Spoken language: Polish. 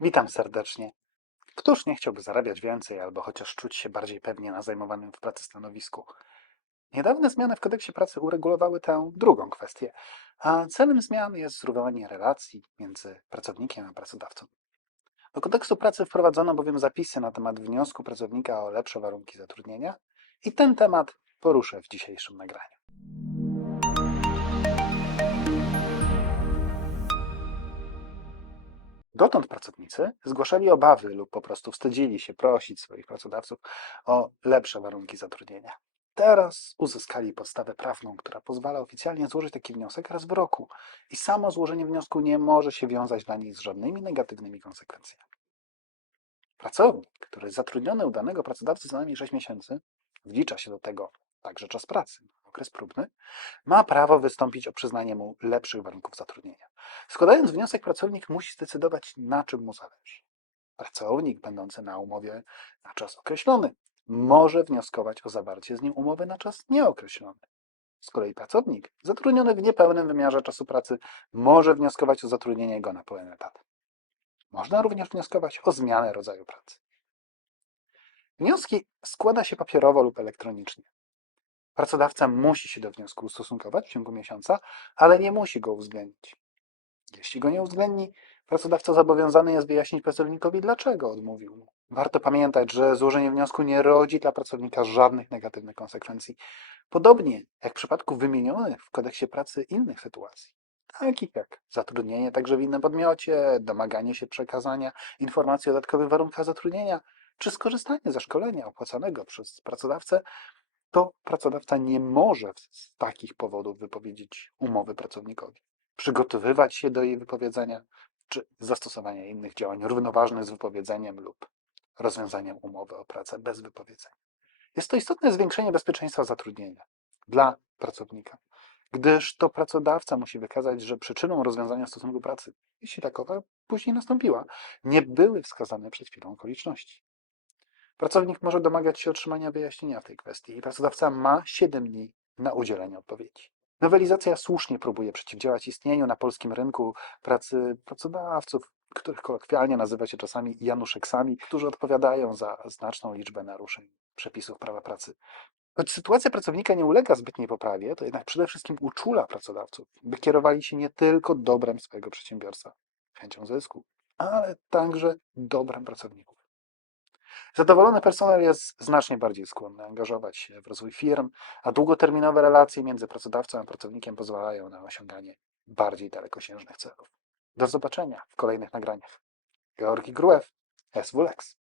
Witam serdecznie. Któż nie chciałby zarabiać więcej albo chociaż czuć się bardziej pewnie na zajmowanym w pracy stanowisku? Niedawne zmiany w kodeksie pracy uregulowały tę drugą kwestię, a celem zmian jest zrównanie relacji między pracownikiem a pracodawcą. Do kodeksu pracy wprowadzono bowiem zapisy na temat wniosku pracownika o lepsze warunki zatrudnienia i ten temat poruszę w dzisiejszym nagraniu. Dotąd pracownicy zgłaszali obawy lub po prostu wstydzili się prosić swoich pracodawców o lepsze warunki zatrudnienia. Teraz uzyskali podstawę prawną, która pozwala oficjalnie złożyć taki wniosek raz w roku i samo złożenie wniosku nie może się wiązać dla nich z żadnymi negatywnymi konsekwencjami. Pracownik, który jest zatrudniony u danego pracodawcy co najmniej 6 miesięcy, wlicza się do tego także czas pracy, okres próbny, ma prawo wystąpić o przyznanie mu lepszych warunków zatrudnienia. Składając wniosek, pracownik musi zdecydować, na czym mu zależy. Pracownik będący na umowie na czas określony może wnioskować o zawarcie z nim umowy na czas nieokreślony. Z kolei pracownik zatrudniony w niepełnym wymiarze czasu pracy może wnioskować o zatrudnienie go na pełen etat. Można również wnioskować o zmianę rodzaju pracy. Wnioski składa się papierowo lub elektronicznie. Pracodawca musi się do wniosku ustosunkować w ciągu miesiąca, ale nie musi go uwzględnić. Jeśli go nie uwzględni, pracodawca zobowiązany jest wyjaśnić pracownikowi, dlaczego odmówił. Warto pamiętać, że złożenie wniosku nie rodzi dla pracownika żadnych negatywnych konsekwencji, podobnie jak w przypadku wymienionych w kodeksie pracy innych sytuacji, takich jak zatrudnienie także w innym podmiocie, domaganie się przekazania informacji o dodatkowych warunkach zatrudnienia, czy skorzystanie ze szkolenia opłacanego przez pracodawcę, to pracodawca nie może z takich powodów wypowiedzieć umowy pracownikowi przygotowywać się do jej wypowiedzenia, czy zastosowania innych działań równoważnych z wypowiedzeniem lub rozwiązaniem umowy o pracę bez wypowiedzenia. Jest to istotne zwiększenie bezpieczeństwa zatrudnienia dla pracownika, gdyż to pracodawca musi wykazać, że przyczyną rozwiązania stosunku pracy, jeśli takowa później nastąpiła, nie były wskazane przed chwilą okoliczności. Pracownik może domagać się otrzymania wyjaśnienia w tej kwestii i pracodawca ma 7 dni na udzielenie odpowiedzi. Nowelizacja słusznie próbuje przeciwdziałać istnieniu na polskim rynku pracy pracodawców, których kolokwialnie nazywa się czasami Januszeksami, którzy odpowiadają za znaczną liczbę naruszeń przepisów prawa pracy. Choć sytuacja pracownika nie ulega zbytniej poprawie, to jednak przede wszystkim uczula pracodawców, by kierowali się nie tylko dobrem swojego przedsiębiorstwa, chęcią zysku, ale także dobrem pracowników. Zadowolony personel jest znacznie bardziej skłonny angażować się w rozwój firm, a długoterminowe relacje między pracodawcą a pracownikiem pozwalają na osiąganie bardziej dalekosiężnych celów. Do zobaczenia w kolejnych nagraniach. Georgi Gruew, SWLEX.